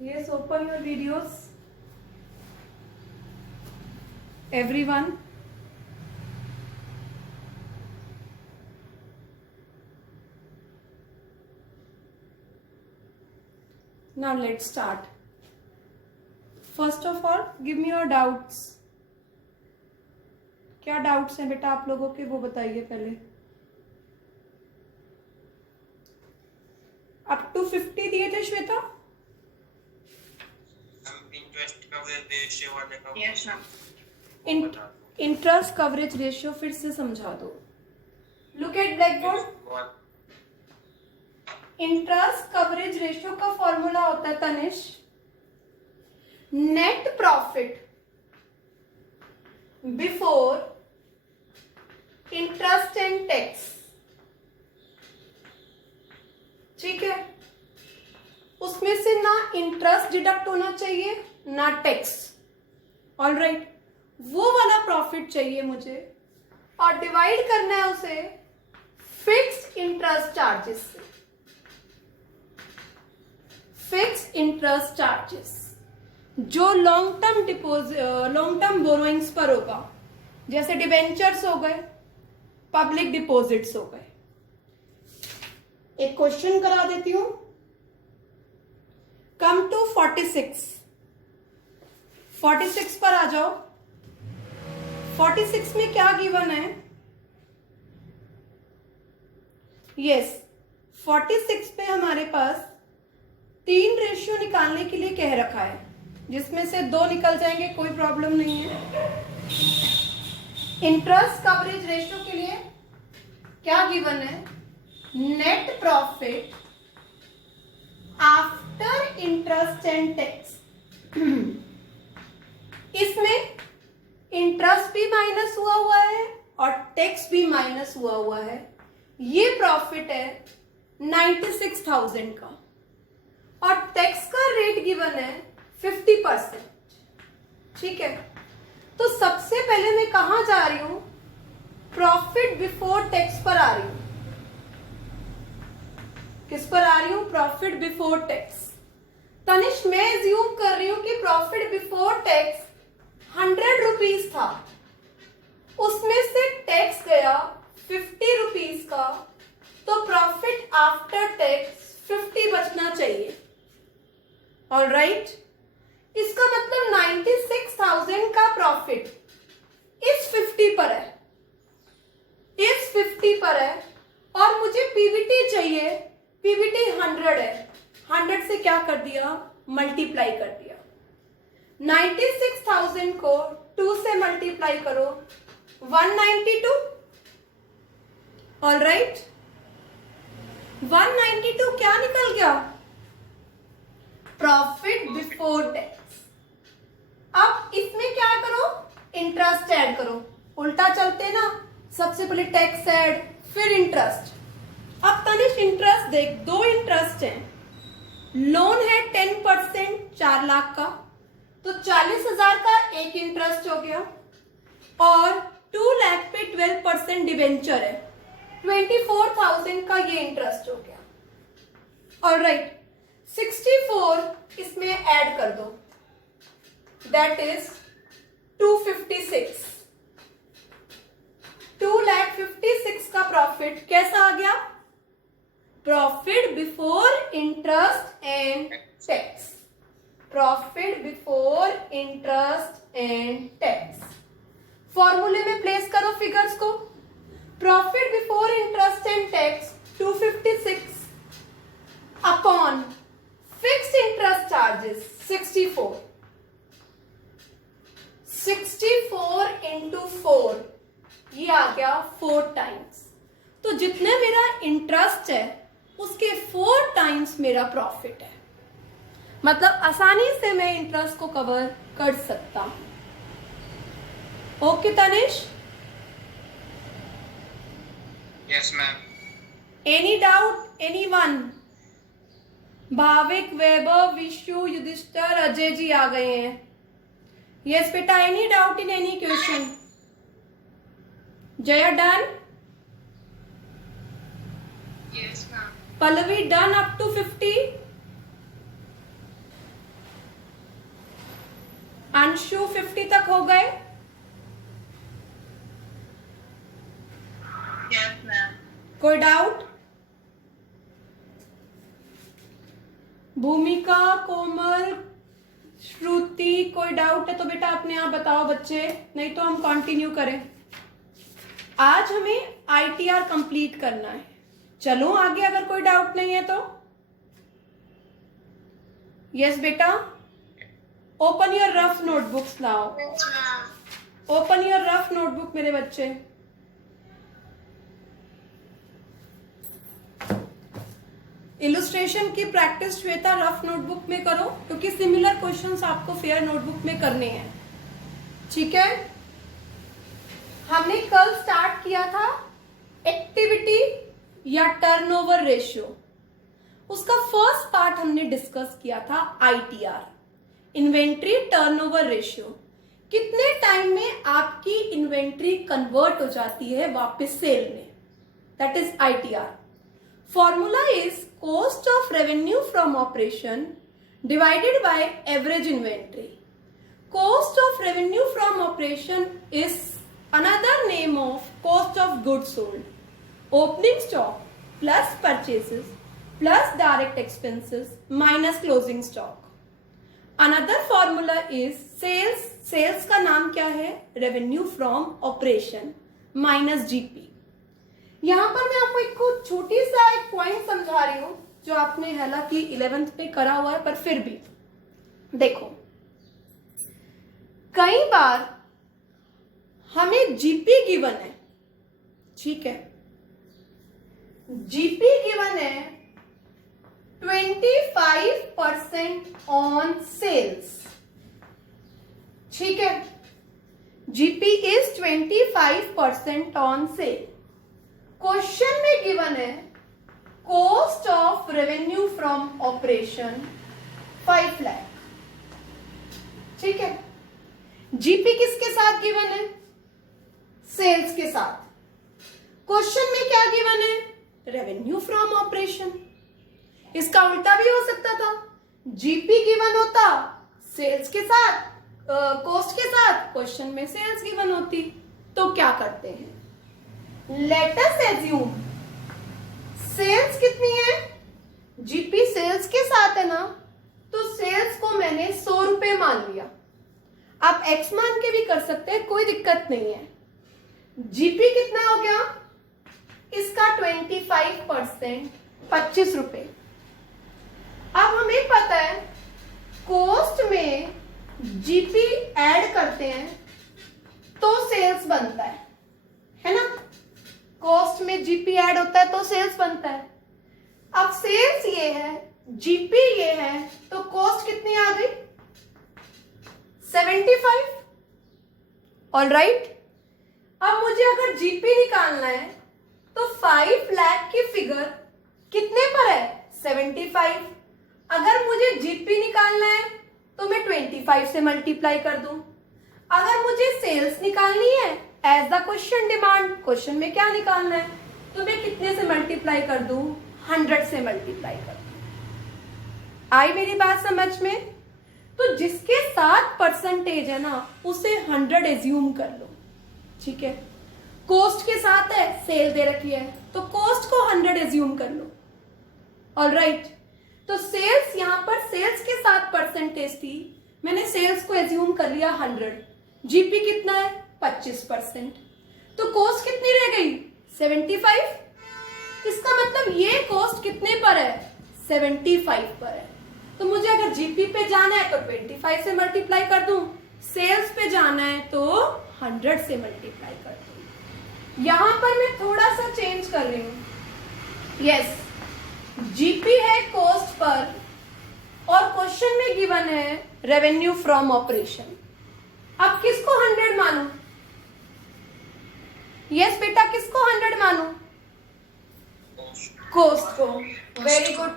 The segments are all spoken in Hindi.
Yes, open your videos. Everyone. Now let's start. First of all, give me your doubts. क्या डाउट्स हैं बेटा आप लोगों के, वो बताइए पहले. अप टू 50 दिए थे श्वेता. इंटरेस्ट कवरेज रेशियो फिर से समझा दो. Look at black board. Interest coverage ratio का फॉर्मूला होता है Tanish, net profit before interest and tax. ठीक है, उसमें से ना इंटरेस्ट डिडक्ट होना चाहिए ना टैक्स. ऑल राइट, वो वाला प्रॉफिट चाहिए मुझे और डिवाइड करना है उसे फिक्स्ड इंटरेस्ट चार्जेस से. फिक्स्ड इंटरेस्ट चार्जेस जो लॉन्ग टर्म बोरोइंग्स पर होगा, जैसे डिबेंचर्स हो गए, पब्लिक डिपॉजिट्स हो गए. एक क्वेश्चन करा देती हूं. कम टू 46 पर आ जाओ. 46 में क्या गिवन है? यस, 46 पे हमारे पास 3 रेशियो निकालने के लिए कह रखा है, जिसमें से 2 निकल जाएंगे, कोई प्रॉब्लम नहीं है. इंटरेस्ट कवरेज रेशियो के लिए क्या गिवन है? Net profit after interest and tax. इसमें इंटरेस्ट भी माइनस हुआ है और टैक्स भी माइनस हुआ है. ये प्रॉफिट है 96,000 का और टैक्स का रेट गिवन है 50%. ठीक है, तो सबसे पहले मैं कहां जा रही हूं? प्रॉफिट बिफोर टैक्स पर आ रही हूं. किस पर आ रही हूं? Profit before tax. तनिष, मैं एज्यूम कर रही हूं कि प्रॉफिट बिफोर टैक्स 100 रुपीज था, उसमें से टैक्स गया 50 रुपीज का, तो प्रॉफिट आफ्टर टैक्स 50 बचना चाहिए. ऑल राइट, इसका मतलब 96,000 का प्रॉफिट इस 50 पर है, इस 50 पर है और मुझे पीबीटी चाहिए. पीबीटी 100 है, 100 से क्या कर दिया? मल्टीप्लाई कर दिया. 96,000 को 2 से मल्टीप्लाई करो, 192. ऑल राइट, 192 क्या निकल गया? Profit before tax. अब इसमें क्या करो? इंटरेस्ट ऐड करो. उल्टा चलते ना, सबसे पहले टैक्स ऐड फिर इंटरेस्ट. अब तनिष इंटरेस्ट देख, 2 इंटरेस्ट हैं. लोन है 10% 4 लाख का, तो 40,000 का एक इंटरेस्ट हो गया और 2 लाख पे 12% डिबेंचर है, 24,000 का ये इंटरेस्ट हो गया. ऑल राइट, 64 इसमें ऐड कर दो, दैट इज 256. 2,56,000 का प्रॉफिट कैसा आ गया? Profit before interest and tax. Profit before interest and tax. फॉर्मूले में प्लेस करो फिगर्स को. Profit before interest and tax 256 upon fixed interest charges 64. 64 into 4, ये आ गया 4 टाइम्स. तो जितने मेरा इंटरेस्ट है उसके 4 टाइम्स मेरा प्रॉफिट है. मतलब आसानी से मैं इंटरेस्ट को कवर कर सकता हूं. Okay Tanish? Yes ma'am. Any doubt? Anyone? Bhavik, Vaibhav, Vishu, Yudhishthir, Ajay ji आ गए हैं. यस बेटा, any doubt in any question? Jaya done? Yes ma'am. Pallavi done up to 50? Himanshu 50 तक हो गए? Yes, ma'am. कोई डाउट? भूमिका, कोमल, श्रुति, कोई डाउट है तो बेटा अपने आप बताओ बच्चे, नहीं तो हम कंटिन्यू करें। आज हमें ITR कंप्लीट करना है। चलो आगे, अगर कोई डाउट नहीं है तो। यस बेटा, open your rough notebooks now. Yes, ma'am. Open your rough notebook मेरे बच्चे। इलस्ट्रेशन की प्रैक्टिस श्वेता रफ नोटबुक में करो, क्योंकि सिमिलर क्वेश्चंस आपको फेयर नोटबुक में करने हैं। ठीक है, हमने कल स्टार्ट किया था एक्टिविटी या टर्नओवर रेशियो। उसका फर्स्ट पार्ट हमने डिस्कस किया था ITR, इन्वेंट्री टर्नओवर रेशियो। कितने टाइम में आपकी इन्वेंट्री कन्वर्ट हो जाती है वापस सेल में, that is ITR। Formula is cost of revenue from operation divided by average inventory. Cost of revenue from operation is another name of cost of goods sold. Opening stock plus purchases plus direct expenses minus closing stock. Another formula is sales. Sales का नाम क्या है? Revenue from operation minus GP. यहां पर मैं आपको एक छोटी सा एक पॉइंट समझा रही हूं, जो आपने हालांकि 11th पे करा हुआ है, पर फिर भी देखो, कई बार हमें जीपी गिवन है, ठीक है, जीपी गिवन है 25% ऑन सेल्स, ठीक है, GP is 25% on sale. Question में गिवन है cost of revenue from operation 5 lakh, ठीक है। जीपी किसके साथ गिवन है? सेल्स के साथ। क्वेश्चन में क्या गिवन है? Revenue from operation. इसका उल्टा भी हो सकता था, जीपी गिवन होता सेल्स के साथ, कॉस्ट के साथ, क्वेश्चन में सेल्स गिवन होती। तो क्या करते हैं, लेट अस एज्यूम सेल्स कितनी है, जीपी सेल्स के साथ है ना, तो सेल्स को मैंने 100 रुपए मान लिया। आप एक्स मान के भी कर सकते हैं, कोई दिक्कत नहीं है। जीपी कितना हो गया इसका? 25%, 25 रुपए। अब हमें पता है कॉस्ट में जीपी ऐड करते हैं तो सेल्स बनता है ना। कॉस्ट में जीपी ऐड होता है तो सेल्स बनता है। अब सेल्स ये है, जीपी ये है, तो कॉस्ट कितनी आ गई? 75। ऑलराइट, अब मुझे अगर जीपी निकालना है तो 5 लाख की फिगर कितने पर है? 75। अगर मुझे जीपी निकालना है तो मैं 25 से मल्टीप्लाई कर दूं। अगर मुझे सेल्स निकालनी है as the question demand, question में क्या निकालना है, तो मैं कितने से मल्टीप्लाई कर दूं? 100 से मल्टीप्लाई कर दूं। आई मेरी बात समझ में? तो जिसके साथ परसेंटेज है ना, उसे 100 एज्यूम कर लो, ठीक है। कॉस्ट के साथ है, सेल दे रखी है, तो कॉस्ट को 100 एज्यूम कर लो। ऑलराइट, तो सेल्स, यहां पर सेल्स के साथ परसेंटेज थी, मैंने सेल्स को एज्यूम कर लिया 100। जीपी कितना है? 25%। तो कॉस्ट कितनी रह गई? 75। इसका मतलब ये कॉस्ट कितने पर है? 75 पर है। तो मुझे अगर जीपी पे जाना है तो 25 से मल्टीप्लाई कर दूं, सेल्स पे जाना है तो 100 से मल्टीप्लाई कर दूं। यहां पर मैं थोड़ा सा चेंज कर रही हूं। यस, जीपी है कॉस्ट पर और क्वेश्चन में गिवन है रेवेन्यू फ्रॉम ऑपरेशन। अब किसको 100 मानूं? यस बेटा, किसको 100 मानूं? कॉस्ट को। Very good.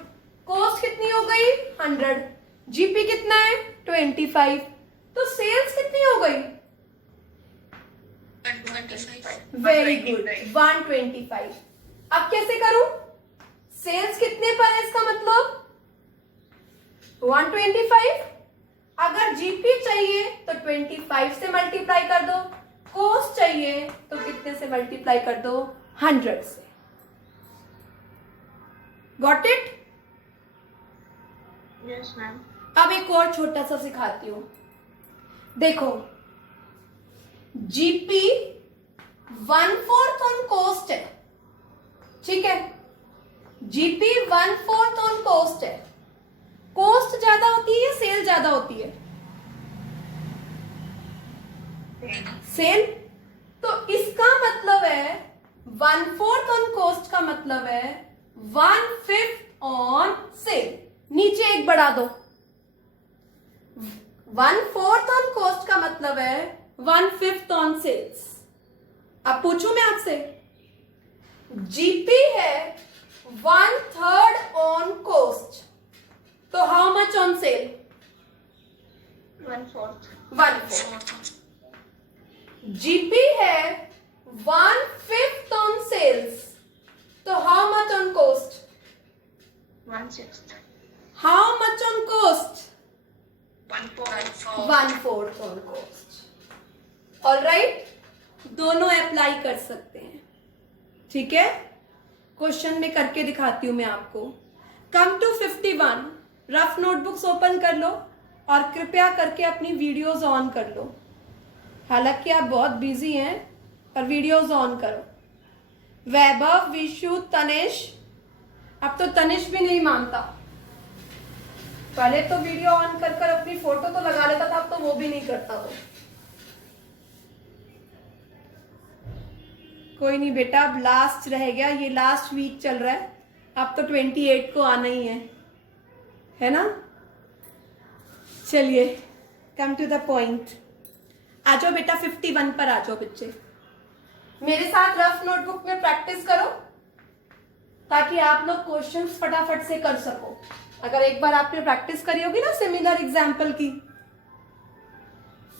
कॉस्ट कितनी हो गई? 100। जीपी कितना है? 25। तो सेल्स कितनी हो गई? 125। Very good, 125। अब कैसे करूं? सेल्स कितने पर है इसका मतलब? 125। अगर जीपी चाहिए तो 25 से मल्टीप्लाई कर दो, कॉस्ट चाहिए तो कितने से मल्टीप्लाई कर दो? 100 से। Got it? Yes ma'am. अब एक और छोटा सा सिखाती हूं। देखो, जीपी 1/4 ऑन कॉस्ट है, ठीक है? जीपी 1/4 ऑन कॉस्ट है। कॉस्ट ज्यादा होती है या सेल ज्यादा होती है? सेल। तो इसका मतलब है 1/4 ऑन कॉस्ट का मतलब है 1/5 ऑन सेल। नीचे एक बढ़ा दो। 1/4 ऑन कॉस्ट का मतलब है 1/5 ऑन सेल्स। अब पूछूं मैं आपसे, जीपी है 1/3 ऑन कॉस्ट, तो how much on sale? 1/4। 1/4। GP है 1/5 ऑन सेल्स, तो how much on cost? 1/6। How much on cost? 1/4। 1/4 on cost. Alright, दोनों अप्लाई कर सकते हैं, ठीक है? क्वेश्चन में करके दिखाती हूं मैं आपको। Come to 51। Rough notebooks open कर लो और कृपया करके अपनी वीडियोस ऑन कर लो। हालांकि आप बहुत बिजी हैं, पर वीडियोस ऑन करो। वैभव, विशु, तनिष। अब तो तनिष भी नहीं मानता। पहले तो वीडियो ऑन कर कर अपनी फोटो तो लगा लेता था, अब तो वो भी नहीं करता वो। कोई नहीं बेटा, अब लास्ट रह गया, ये लास्ट वीक चल रहा है, अब तो 28 को आना ही है ना? चलिए, कम टू द पॉइंट। आ जाओ बेटा, 51 पर आ जाओ बच्चे। मेरे साथ रफ नोटबुक में प्रैक्टिस करो ताकि आप लोग क्वेश्चंस फटाफट से कर सको। अगर एक बार आपने प्रैक्टिस करी होगी ना सिमिलर एग्जाम्पल की।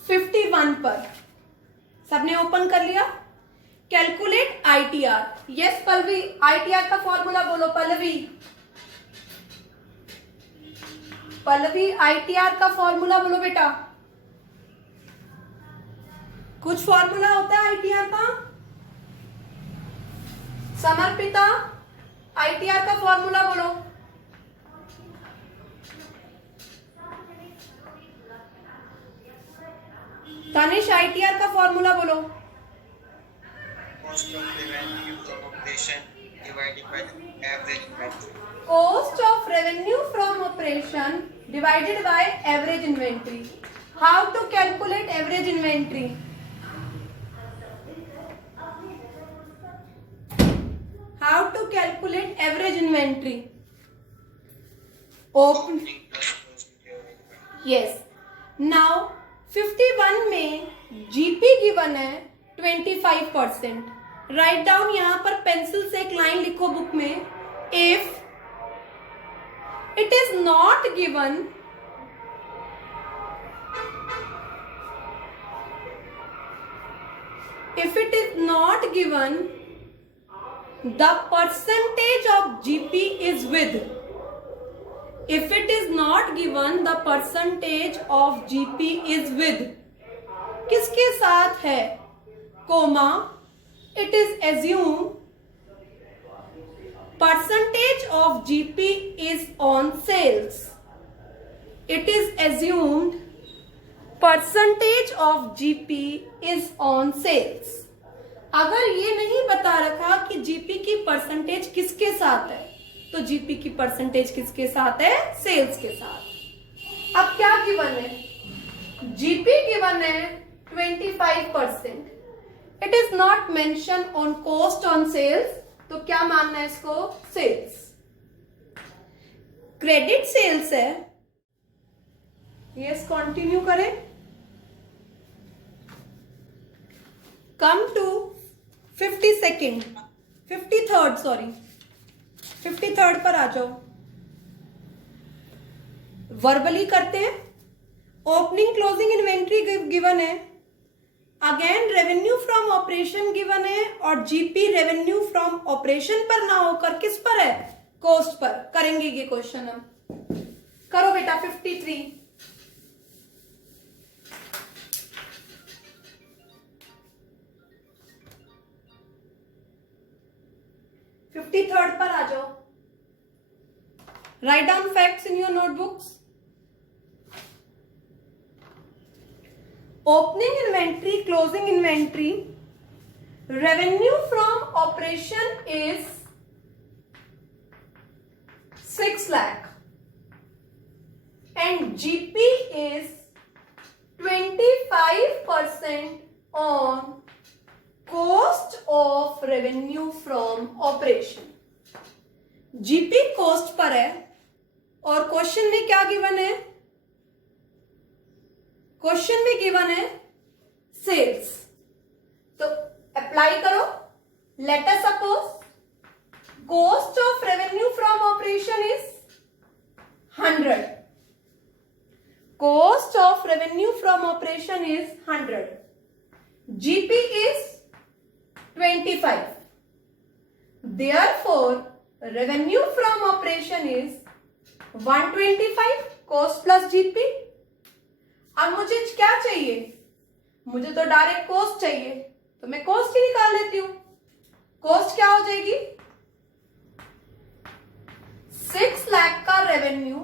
51 पर सबने ओपन कर लिया? Calculate ITR. Yes Pallavi, ITR का फॉर्मूला बोलो पल्लवी। पल्लवी, आईटीआर का फॉर्मूला बोलो बेटा। कुछ फॉर्मूला होता है आईटीआर का? समर्पिता, आईटीआर का फॉर्मूला बोलो। तनिष, आईटीआर का फॉर्मूला बोलो। Cost of revenue from operation divided by the average inventory. Cost of revenue from operation divided by average inventory. How to calculate average inventory? How to calculate average inventory? Open. Opening plus closing divided by. Yes. Now 51 में जीपी गिवन है 25%। राइट डाउन, यहां पर पेंसिल से एक लाइन लिखो बुक में। If it is not given, if it is not given, the percentage of GP is with. If it is not given, the percentage of GP is with. किसके साथ है? Comma, it is assumed percentage of GP is on sales. It is assumed percentage of GP is on sales. अगर ये नहीं बता रखा कि जीपी की परसेंटेज किसके साथ है, तो जीपी की परसेंटेज किसके साथ है? सेल्स के साथ। अब क्या गिवन है? जीपी गिवन है 25%। It is not mention on cost on sales, तो क्या मानना है इसको? सेल्स। क्रेडिट सेल्स है। यस, कंटिन्यू करें। Come to 52nd, 53rd, sorry 53rd पर आ जाओ। वर्बली करते हैं। ओपनिंग क्लोजिंग इन्वेंट्री गिवन है। Again revenue from operation given है, और जीपी रेवेन्यू फ्रॉम ऑपरेशन पर ना होकर किस पर है? Cost per. करेंगे ये क्वेश्चन हम। करो बेटा 53। 53rd पर आ जाओ. Write down facts in your notebooks. Opening inventory, closing inventory. Revenue from operation is 6 lakh and GP is 25% on cost of revenue from operation. GP cost पर है और क्वेश्चन में क्या गिवन है? क्वेश्चन में गिवन है सेल्स. तो अप्लाई करो. Late us suppose cost of revenue from operation is 100. Cost of revenue from operation is 100. GP is 25. Therefore, revenue from operation is 125 cost plus GP. अब मुझे क्या चाहिए? मुझे तो डायरेक्ट कॉस्ट चाहिए, तो मैं कॉस्ट ही निकाल लेती हूं. कॉस्ट क्या हो जाएगी? 6 लाख का रेवेन्यू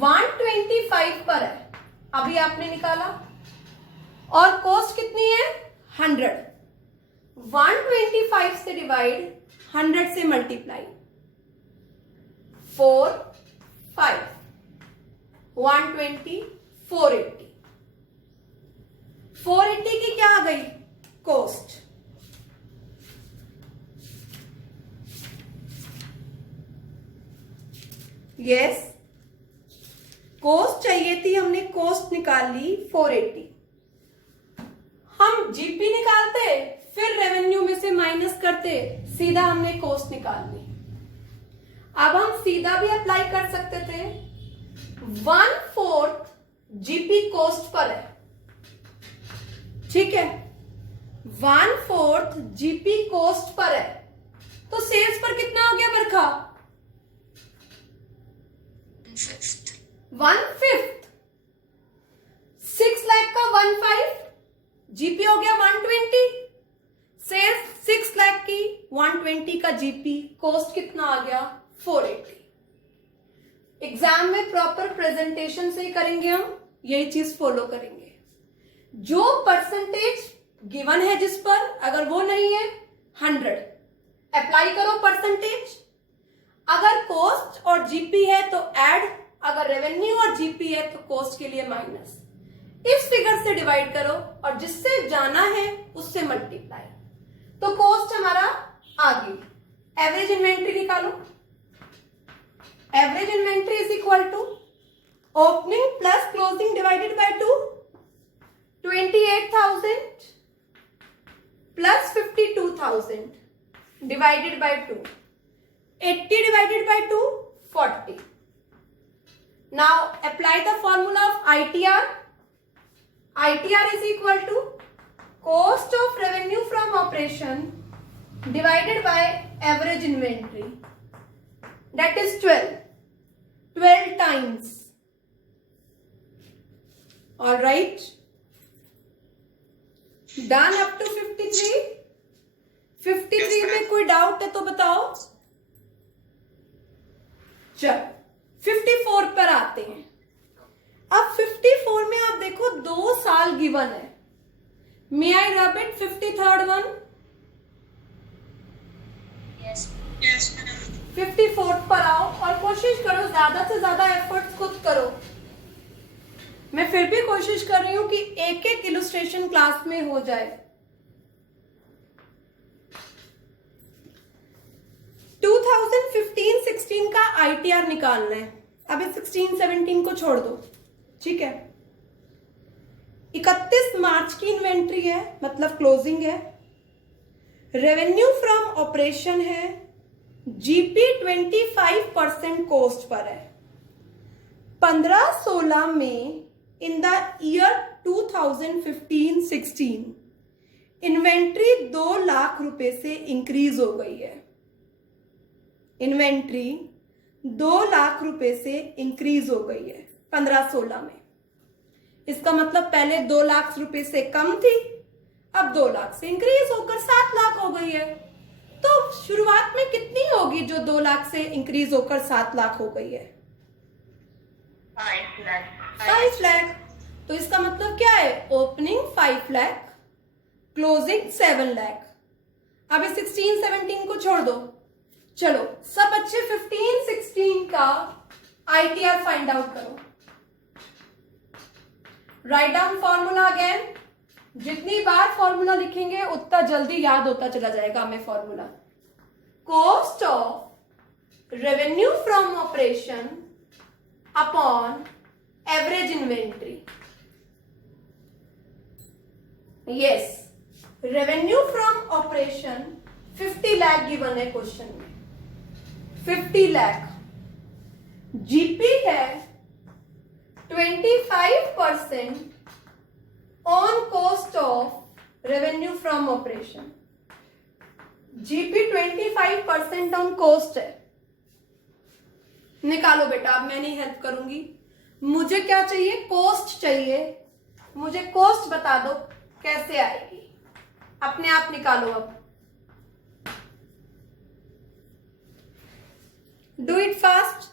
125 पर है, अभी आपने निकाला. और कॉस्ट कितनी है? 100. 125 से डिवाइड 100 से मल्टीप्लाई. 4 5 120 480. 480 की क्या आ गई? कॉस्ट. यस, कॉस्ट चाहिए थी, हमने कॉस्ट निकाल ली 480. हम जीपी निकालते फिर रेवेन्यू में से माइनस करते, सीधा हमने कॉस्ट निकाल ली. अब हम सीधा भी अप्लाई कर सकते थे. 1/4 जीपी कॉस्ट पर है, ठीक है. 1/4 जीपी कॉस्ट पर है, तो सेल्स पर कितना हो गया बरखा? 1/5. 6 लाख का 1/5, जीपी हो गया 120. सेल्स 6 लाख की, 120 का जीपी, कॉस्ट कितना आ गया? 480. एग्जाम में प्रॉपर प्रेजेंटेशन से ही करेंगे, हम यही चीज फॉलो करेंगे. जो परसेंटेज गिवन है जिस पर, अगर वो नहीं है 100 अप्लाई करो परसेंटेज. अगर कॉस्ट और जीपी है तो ऐड, अगर रेवेन्यू और जीपी है तो कॉस्ट के लिए माइनस. इस फिगर से डिवाइड करो और जिससे जाना है उससे मल्टीप्लाई. तो कॉस्ट हमारा आ गई. एवरेज इन्वेंट्री निकालो. Average inventory is equal to opening plus closing divided by 2. 28,000 plus 52,000 divided by 2. 80 divided by 2, 40. Now apply the formula of ITR. ITR is equal to cost of revenue from operation divided by average inventory. That is 12. 12 times. All right. Done up to 53. 53 में कोई डाउट है तो बताओ. चल 54 पर आते हैं. अब 54 में आप देखो 2 साल गिवन है. मे आई rub it 53rd one? Yes. 54 पर आओ और कोशिश करो, ज्यादा से ज्यादा एफर्ट्स खुद करो. मैं फिर भी कोशिश कर रही हूं कि एक एक इलस्ट्रेशन क्लास में हो जाए. 2015-16 का आईटीआर निकालना है. अभी 16-17 को छोड़ दो, ठीक है. 31 मार्च की इन्वेंट्री है, मतलब क्लोजिंग है. रेवेन्यू फ्रॉम ऑपरेशन है. जीपी 25% कॉस्ट पर है. 15-16 में in the year 2015-16 inventory 2 lakh रुपए से इंक्रीज हो गई है. इन्वेंट्री 2 लाख रुपए से इंक्रीज हो गई है 15-16 में. इसका मतलब पहले 2 लाख रुपए से कम थी, अब 2 लाख से इंक्रीज होकर 7 लाख हो गई है. तो शुरुआत में कितनी होगी जो 2 लाख से इंक्रीज होकर 7 लाख हो गई है? 5 लाख। तो इसका मतलब क्या है? Opening 5 lakh, closing 7 lakh. अब इस 16 17 को छोड़ दो। चलो सब बच्चे 15 16 का ITR फाइंड आउट करो। Write down formula again. जितनी बार फॉर्मूला लिखेंगे उतना जल्दी याद होता चला जाएगा हमें formula. Cost of revenue from operation upon average inventory. Yes, revenue from operation 50 lakh given है क्वेश्चन में। 50 लाख। जीपी है 25% on cost of revenue from operation. GP 25% on cost है। निकालो बेटा, अब मैं नहीं हेल्प करूंगी। मुझे क्या चाहिए? कॉस्ट चाहिए। मुझे कॉस्ट बता दो कैसे आएगी, अपने आप निकालो। अब do it fast.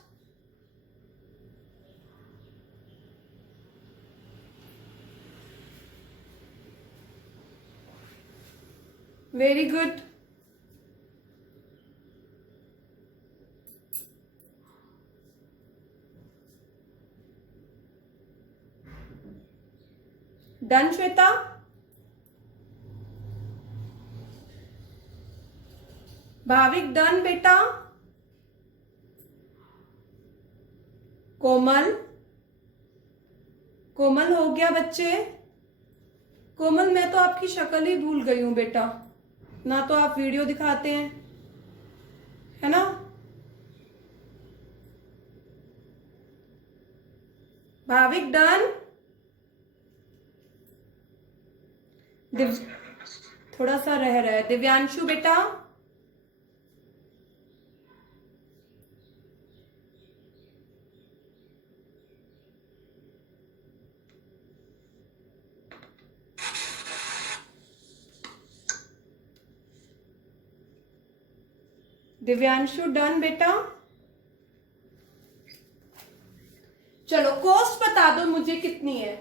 Very good. Done Shweta? Bhavik done बेटा? कोमल? कोमल हो गया बच्चे? कोमल मैं तो आपकी शक्ल ही भूल गई हूं बेटा, ना तो आप वीडियो दिखाते हैं, है ना? भाविक डन? थोड़ा सा रह रहा है। दिव्यांशु बेटा? दिव्यांशु डन बेटा? चलो कॉस्ट बता दो मुझे कितनी है।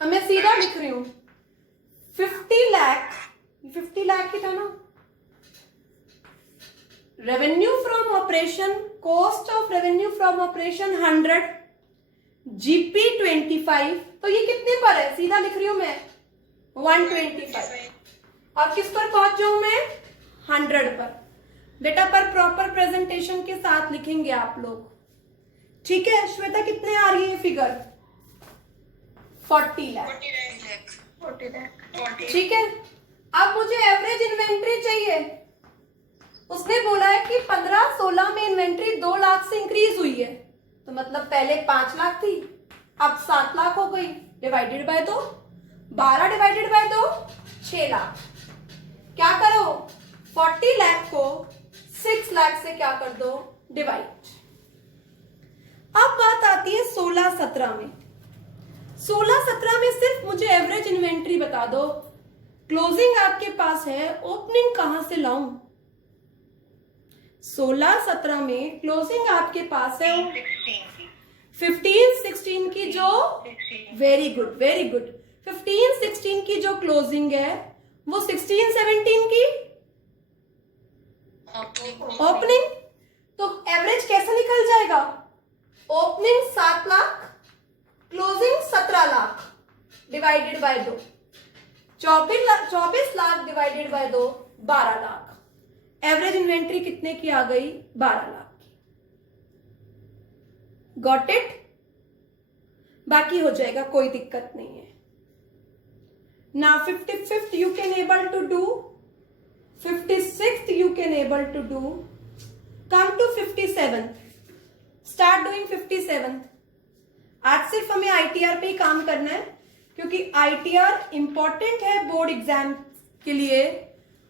अब मैं सीधा लिख रही हूं 50 लाख। 50 लाख ही था ना? Revenue from operation, cost of revenue from operation 100, GP 25। तो ये कितने पर है? सीधा लिख रही हूं मैं 125। और किस पर पहुंच जाऊं मैं? 100 पर। बेटा पर प्रॉपर प्रेजेंटेशन के साथ लिखेंगे आप लोग, ठीक है? श्वेता कितने आ रही है फिगर? 40 लाख। ठीक है। अब मुझे एवरेज इन्वेंट्री चाहिए। उसने बोला है कि 15-16 में इन्वेंट्री 2 लाख से इंक्रीज हुई है, तो मतलब पहले 5 लाख थी, अब 7 लाख हो गई। Divided by 2, 12 divided by 2, 6 lakh. क्या करो? 40 लाख को 6 लाख से क्या कर दो? डिवाइड। अब बात आती है 16-17 में। 16-17 में सिर्फ मुझे एवरेज इन्वेंट्री बता दो। क्लोजिंग आपके पास है, ओपनिंग कहां से लाऊं? 16-17 में क्लोजिंग आपके पास है 15-16 की जो, वेरी गुड वेरी गुड, 15-16 की जो क्लोजिंग है वो 16-17 की ओपनिंग। तो एवरेज कैसे निकल जाएगा? Opening 7 lakh, closing 17 lakh divided by 2, 24 lakh divided by 2, 12 lakh. Average inventory कितने की आ गई? 12 लाख की। Got it? बाकी हो जाएगा, कोई दिक्कत नहीं है। Now 55th you can able to do, 56th you can able to do, come to 57th, start doing 57th। आज सिर्फ हमें ITR पे ही काम करना है, क्योंकि ITR इंपॉर्टेंट है बोर्ड एग्जाम के लिए।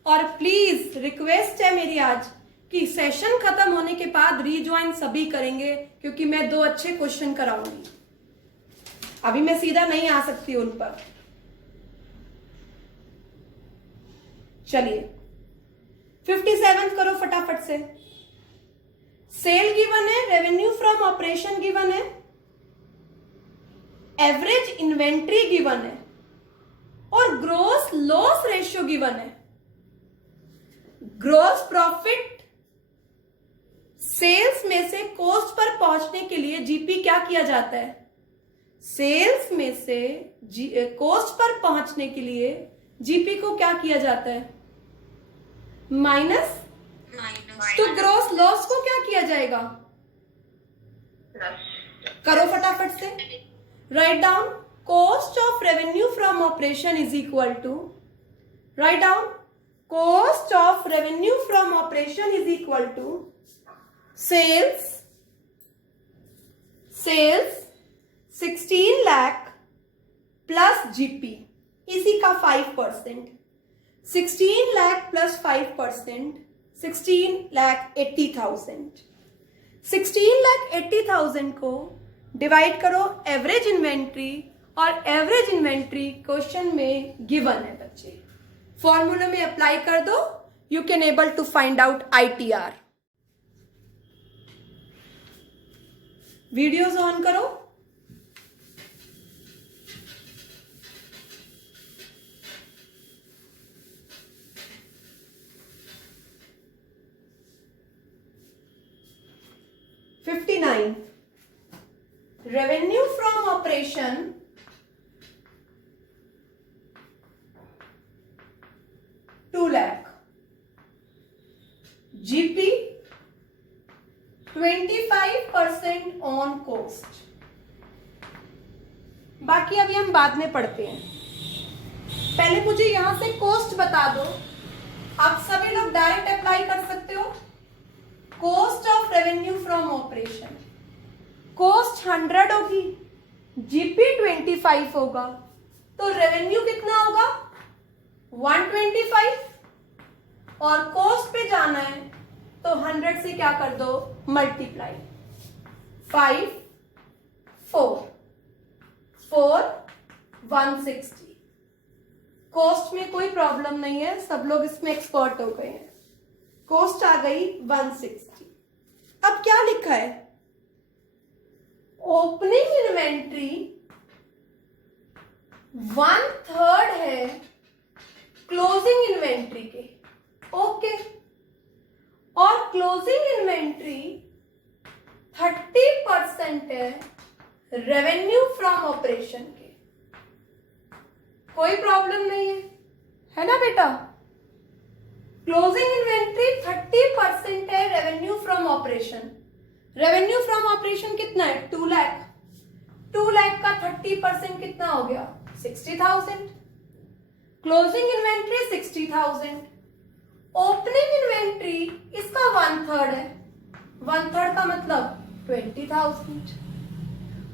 और प्लीज रिक्वेस्ट है मेरी आज कि सेशन खत्म होने के बाद रीज्वाइन सभी करेंगे, क्योंकि मैं 2 अच्छे क्वेश्चन कराऊंगी। अभी मैं सीधा नहीं आ सकती उन पर। चलिए 57 करो फटाफट से। सेल गिवन है, रेवेन्यू फ्रॉम ऑपरेशन गिवन है, एवरेज इन्वेंट्री गिवन है और ग्रोस लॉस रेशियो गिवन है। ग्रोस प्रॉफिट सेल्स में से कॉस्ट पर पहुंचने के लिए जीपी क्या किया जाता है? सेल्स में से कॉस्ट पर पहुंचने के लिए जीपी को क्या किया जाता है? माइनस। तो ग्रोस लॉस को क्या किया जाएगा? करो फटाफट से। Write down cost of revenue from operation is equal to, write down cost of revenue from operation is equal to sales 16 lakh plus GP, इसी का 5%। 16 लाख प्लस 5%, 16,80,000। 16,80,000 को डिवाइड करो एवरेज इन्वेंट्री, और एवरेज इन्वेंट्री क्वेश्चन में गिवन है बच्चे। फॉर्मूला में अप्लाई कर दो, you can able to find out ITR। Videos on करो। Revenue from operation $2 lakh, GP 25% on cost. बाकी अभी हम बाद में पढ़ते हैं, पहले मुझे यहां से कॉस्ट बता दो। आप सभी लोग डायरेक्ट अप्लाई कर सकते हो। Cost of revenue from operation, cost 100 होगी, जीपी 25 होगा, तो रेवेन्यू कितना होगा? 125, और कॉस्ट पे जाना है तो 100 से क्या कर दो? मल्टीप्लाई। 5 4 160। कॉस्ट में कोई प्रॉब्लम नहीं है, सब लोग इसमें एक्सपर्ट हो गए हैं। कॉस्ट आ गई 160। अब क्या लिखा है? ओपनिंग इन्वेंट्री 1/3 है क्लोजिंग इन्वेंट्री के, ओके, और क्लोजिंग इन्वेंट्री 30% है रेवेन्यू फ्रॉम ऑपरेशन के। कोई प्रॉब्लम नहीं है ना बेटा? क्लोजिंग इन्वेंट्री 30% है revenue from operation. Revenue from operation कितना है? 2 लाख। 2 लाख का 30% कितना हो गया? 60,000। Closing inventory 60,000। ओपनिंग इन्वेंट्री इसका 1/3 है। 1/3 का मतलब 20,000।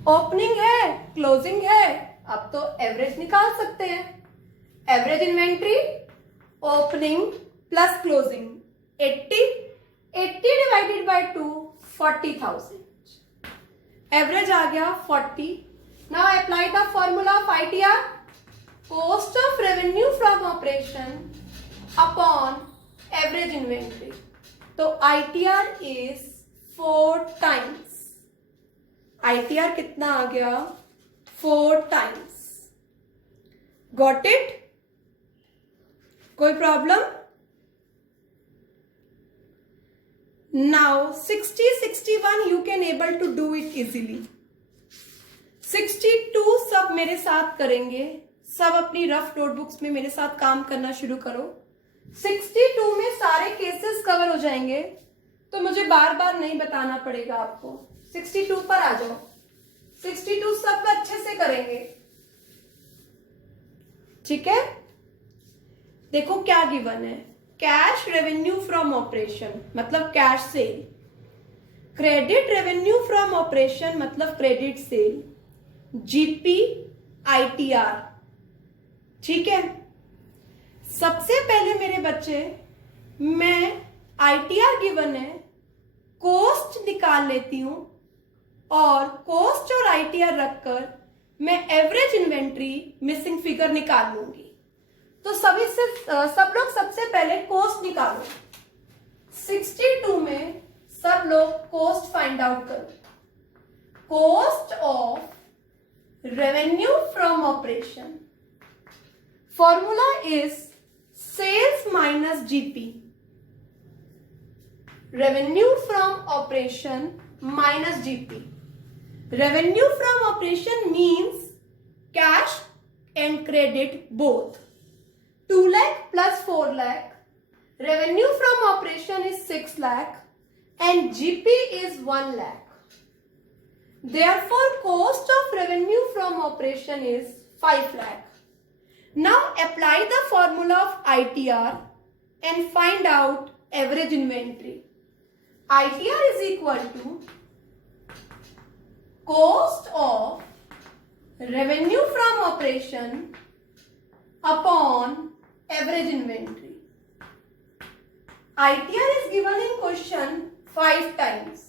ओपनिंग है, क्लोजिंग है, अब तो एवरेज निकाल सकते हैं। Average inventory opening plus closing 80 divided by 2 40,000। Average आ गया 40। Now apply the formula of ITR, cost of revenue from operation upon average inventory. तो ITR इज 4 टाइम्स। ITR कितना आ गया? 4 टाइम्स। Got it? कोई problem? Now 60, 61 you can able to do it easily. 62 सब मेरे साथ करेंगे, सब अपनी रफ नोटबुक्स में मेरे साथ काम करना शुरू करो। 62 में सारे केसेस कवर हो जाएंगे, तो मुझे बार बार नहीं बताना पड़ेगा आपको। 62 पर आ जाओ। 62 सब अच्छे से करेंगे, ठीक है? देखो क्या गिवन है। कैश रेवेन्यू फ्रॉम ऑपरेशन मतलब cash cell, credit revenue from operation मतलब क्रेडिट सेल, जीपी ITR, ठीक है? सबसे पहले मेरे बच्चे मैं ITR गिवन है, कॉस्ट निकाल लेती हूं, और कॉस्ट और ITR रखकर मैं एवरेज इन्वेंट्री मिसिंग फिगर निकाल लूंगी। तो सब लोग सबसे पहले कॉस्ट निकालो। 62 में सब लोग कोस्ट फाइंड आउट करो. Cost of revenue from operation. Formula is sales minus GP. Revenue from operation minus GP. Revenue from operation means cash and credit both. 2 lakh plus 4 lakh. Revenue from operation is 6 lakh and GP is 1 lakh. Therefore, cost of revenue from operation is 5 lakh. Now apply the formula of ITR and find out average inventory. ITR is equal to cost of revenue from operation upon average inventory. ITR is given in question 5 times.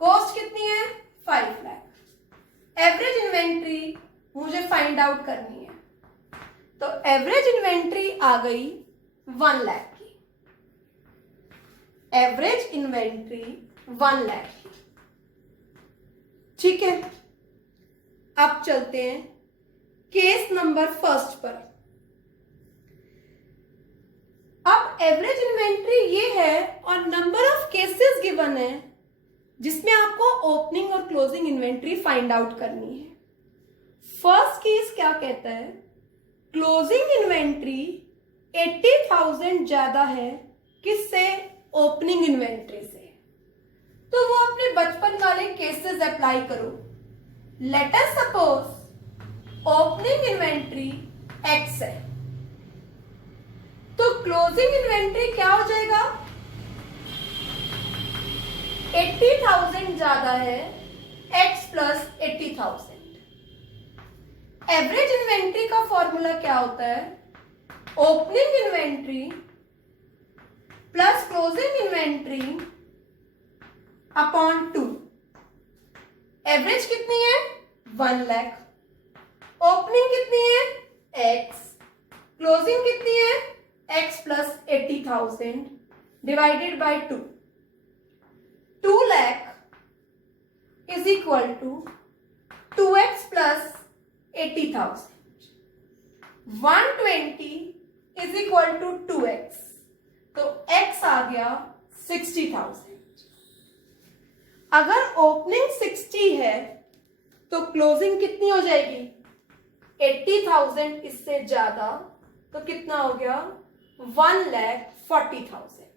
Cost कितनी है? 5 लाख. Average inventory मुझे find out करनी है. तो average inventory आ गई 1 लाख की. Average inventory 1 लाख की. ठीक है. अब चलते हैं केस नंबर फर्स्ट पर. अब एवरेज इन्वेंट्री ये है और नंबर ऑफ केसेस गिवन है जिसमें आपको ओपनिंग और क्लोजिंग इन्वेंट्री फाइंड आउट करनी है. फर्स्ट केस क्या कहता है? क्लोजिंग इन्वेंट्री 80,000 ज्यादा है किससे? ओपनिंग इन्वेंट्री से. तो वो अपने बचपन वाले केसेस अप्लाई करो. Let us suppose opening inventory X है तो closing inventory क्या हो जाएगा? 80,000 ज्यादा है X plus 80,000. एवरेज इन्वेंट्री का फॉर्मूला क्या होता है? Opening inventory plus closing inventory upon 2. Average कितनी है? 1 लाख. ओपनिंग कितनी है? X. क्लोजिंग कितनी है? X plus 80,000 divided by 2. 2 lakh is equal to 2x plus 80,000. 120 is equal to 2x. तो x आ गया 60,000. अगर ओपनिंग 60 है तो क्लोजिंग कितनी हो जाएगी? 80,000 इससे ज्यादा. तो कितना हो गया? 1,40,000.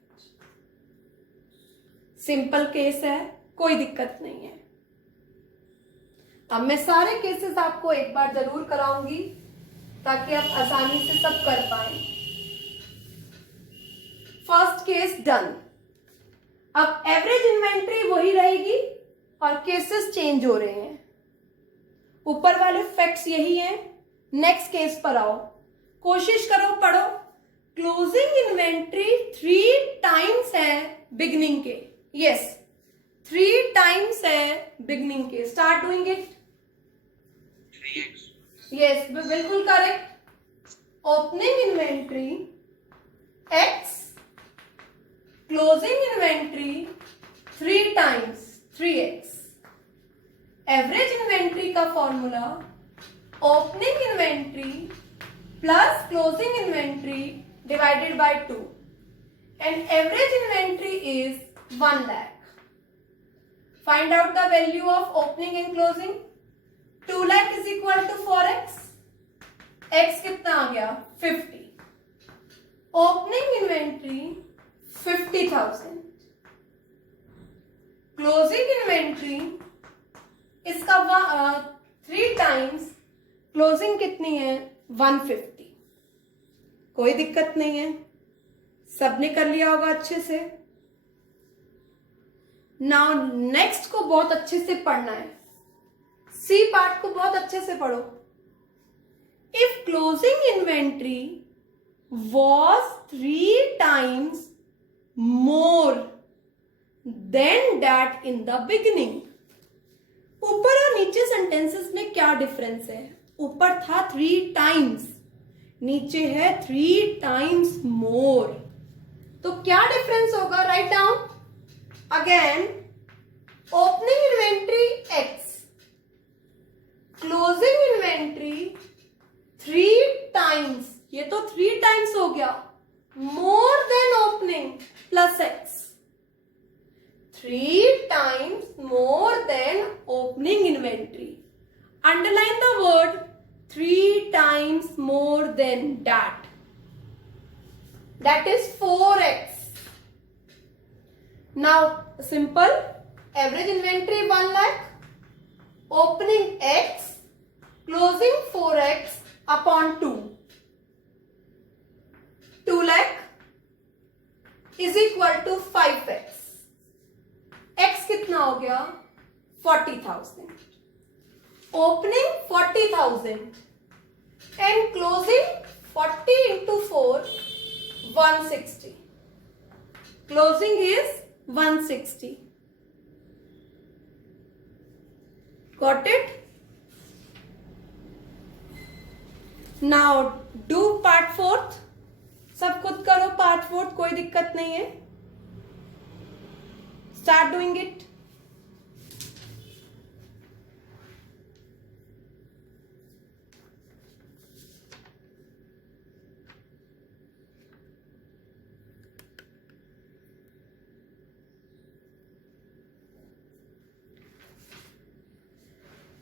सिंपल केस है, कोई दिक्कत नहीं है. अब मैं सारे केसेस आपको एक बार जरूर कराऊंगी ताकि आप आसानी से सब कर पाए. First case done. अब एवरेज इन्वेंट्री वही रहेगी और केसेस चेंज हो रहे हैं. ऊपर वाले फैक्ट्स यही हैं. नेक्स्ट केस पर आओ. कोशिश करो, पढ़ो. क्लोजिंग इन्वेंट्री 3 टाइम्स है बिगनिंग के. यस, 3 टाइम्स है बिगनिंग के. Start doing it. 3x. Yes, बिल्कुल correct. Opening inventory x, closing inventory 3 times 3x. Average inventory का formula opening inventory plus closing inventory divided by 2 and average inventory is 1 lakh. Find out the value of opening and closing. 2 lakh is equal to 4x. x कितना आ गया? 50. Opening inventory 50,000. क्लोजिंग इन्वेंट्री इसका 3 टाइम्स. क्लोजिंग कितनी है? 150. कोई दिक्कत नहीं है, सबने कर लिया होगा अच्छे से. नाउ नेक्स्ट को बहुत अच्छे से पढ़ना है. सी पार्ट को बहुत अच्छे से पढ़ो. If closing inventory was 3 times more than that in the beginning. ऊपर और नीचे सेंटेंसेस में क्या डिफरेंस है? ऊपर था 3 टाइम्स, नीचे है 3 टाइम्स मोर. तो क्या डिफरेंस होगा, write down again, opening inventory x, closing inventory 3 times, ये तो 3 टाइम्स हो गया, more than opening plus x, 3 times more than opening inventory. Underline the word 3 times more than that. That is 4x. Now simple, average inventory 1 lakh, opening x, closing 4x upon 2. 2 lakh is equal to 5x. x कितना हो गया, 40,000. Opening 40,000 and closing 40 into 4 160. Closing is 160. Got it? Now do part 4th. सब खुद करो part 4th, कोई दिक्कत नहीं है. Start doing it.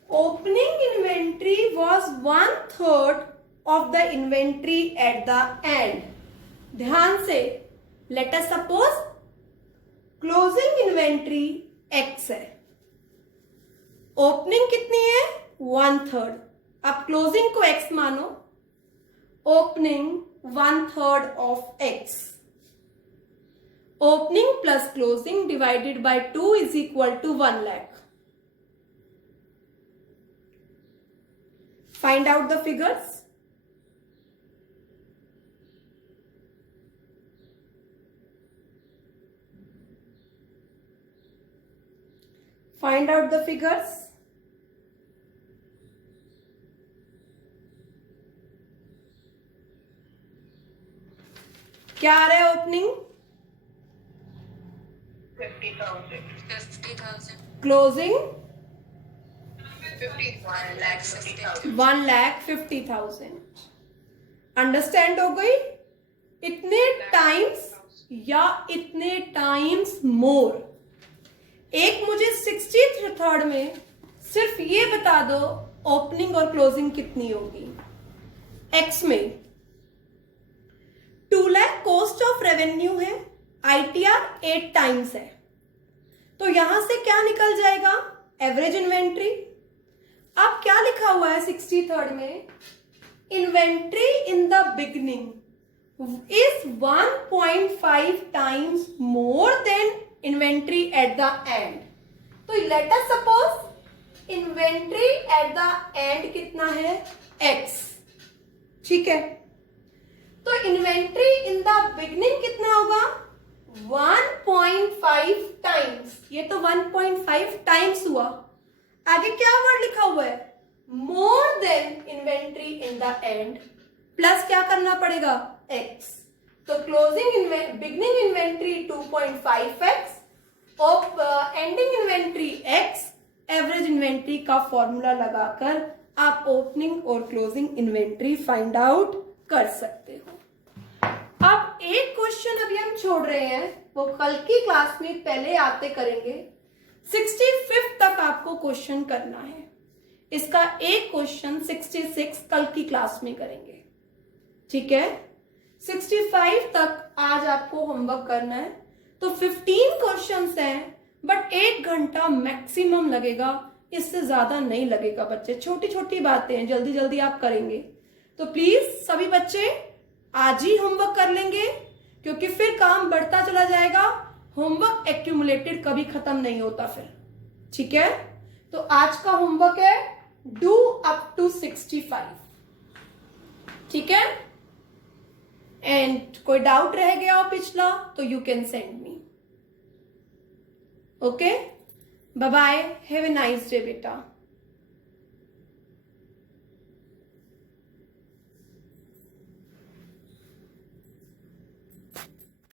Opening inventory was 1/3 of the inventory at the end. ध्यान से, let us suppose closing inventory x है, ओपनिंग कितनी है, 1/3. अब क्लोजिंग को x मानो, opening 1/3 of x, opening plus closing divided by 2 is equal to 1 lakh. Find out the figures. Find out the figures. क्या आ रहा है ओपनिंग, 50,000. क्लोजिंग 1,50,000. 1,50,000. अंडरस्टैंड हो गई, इतने टाइम्स या इतने टाइम्स मोर. एक मुझे 63rd में सिर्फ ये बता दो ओपनिंग और क्लोजिंग कितनी होगी. एक्स में 2 लाख कॉस्ट ऑफ रेवेन्यू है, आईटीआर 8 टाइम्स है, तो यहां से क्या निकल जाएगा, एवरेज इन्वेंट्री. अब क्या लिखा हुआ है 63rd में, inventory in the beginning is 1.5 times more than inventory at the end. तो let us suppose inventory at the end कितना है, x. ठीक है, तो इन्वेंट्री इन द बिगनिंग कितना होगा, 1.5 टाइम्स. ये तो 1.5 टाइम्स हुआ. आगे क्या वर्ड लिखा हुआ है, मोर than inventory in the end, plus क्या करना पड़ेगा, x. तो क्लोजिंग बिगनिंग इन्वेंट्री 2.5x और ending inventory x, average inventory का फॉर्मूला लगाकर आप ओपनिंग और क्लोजिंग इन्वेंट्री फाइंड आउट कर सकते हो. अब एक क्वेश्चन अभी हम छोड़ रहे हैं, वो कल की क्लास में पहले आते करेंगे. 65 तक आपको क्वेश्चन करना है. इसका एक क्वेश्चन 66 कल की क्लास में करेंगे. ठीक है, 65 तक आज आपको होमवर्क करना है. तो 15 क्वेश्चंस हैं, बट 1 घंटा मैक्सिमम लगेगा, इससे ज्यादा नहीं लगेगा बच्चे. छोटी छोटी बातें हैं, जल्दी जल्दी आप करेंगे. तो प्लीज सभी बच्चे आज ही होमवर्क कर लेंगे, क्योंकि फिर काम बढ़ता चला जाएगा. होमवर्क एक्यूमुलेटेड कभी खत्म नहीं होता फिर. ठीक है, तो आज का होमवर्क है डू अप टू 65. ठीक है, एंड कोई डाउट रह गया हो पिछला तो you can send me. Okay, bye bye, have a nice day बेटा.